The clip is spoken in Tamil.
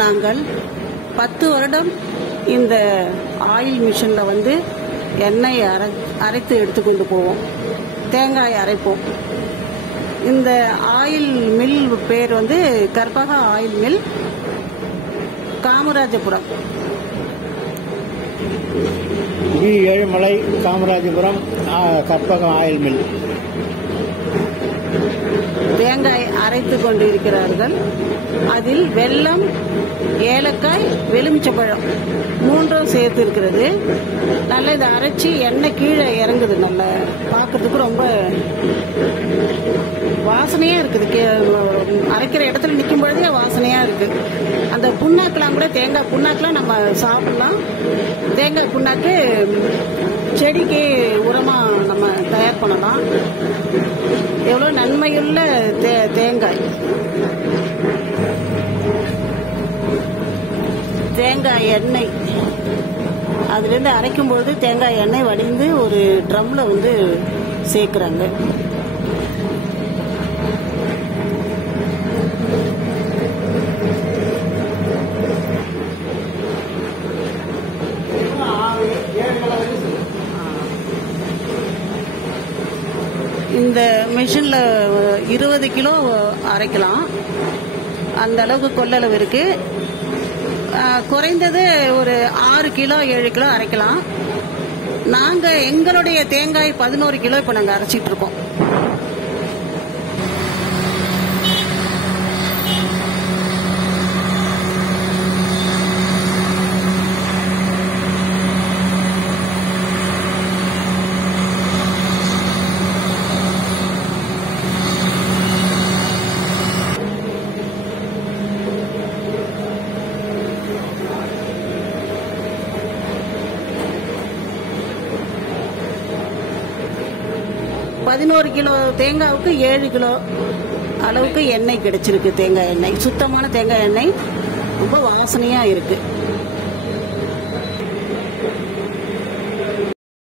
நாங்கள் 10 வருடம் இந்த ஆயில் மிஷினில் வந்து எண்ணெய் அரைத்து எடுத்துக்கொண்டு போவோம். தேங்காய் அரைப்போம். இந்த ஆயில் மில் பேர் வந்து Karpaga oil mill, Kamarajapuram. Ezhumalai, Kamarajapuram, Karpagam oil mill. தேங்காய் அரைத்து கொண்டு இருக்கிறார்கள். அதில் வெல்லம், ஏலக்காய், எலுமிச்சம்பழம் 3 சேர்த்து இருக்கிறது. நல்லா இதை அரைச்சி எண்ணெய் கீழே இறங்குது. நல்லா பார்க்கறதுக்கு ரொம்ப வாசனையா இருக்குது. அரைக்கிற இடத்துல நிற்கும் பொழுதே வாசனையா இருக்கு. அந்த புண்ணாக்கெல்லாம் கூட, தேங்காய் புண்ணாக்கெல்லாம் நம்ம சாப்பிடலாம். தேங்காய் புண்ணாக்கு செடிக்கு உரமா நம்ம தயார் பண்ணலாம். எவ்வளோ நன்மையுள்ள தேங்காய். தேங்காய் எண்ணெய் அதுலேருந்து அரைக்கும்பொழுது தேங்காய் எண்ணெய் வடிந்து ஒரு ட்ரம்ல வந்து சேர்க்குறாங்க. இந்த மிஷினில் 20 கிலோ அரைக்கலாம். அந்த அளவுக்கு கொள்ளளவு இருக்கு. குறைந்தது ஒரு 6 கிலோ 7 கிலோ அரைக்கலாம். நாங்கள் எங்களுடைய தேங்காய் 11 கிலோ இப்போ நாங்கள் அரைச்சிட்டு இருக்கோம். பதினோரு கிலோ தேங்காவுக்கு 7 கிலோ அளவுக்கு எண்ணெய் கிடைச்சிருக்கு. தேங்காய் எண்ணெய், சுத்தமான தேங்காய் எண்ணெய், ரொம்ப வாசனையா இருக்கு.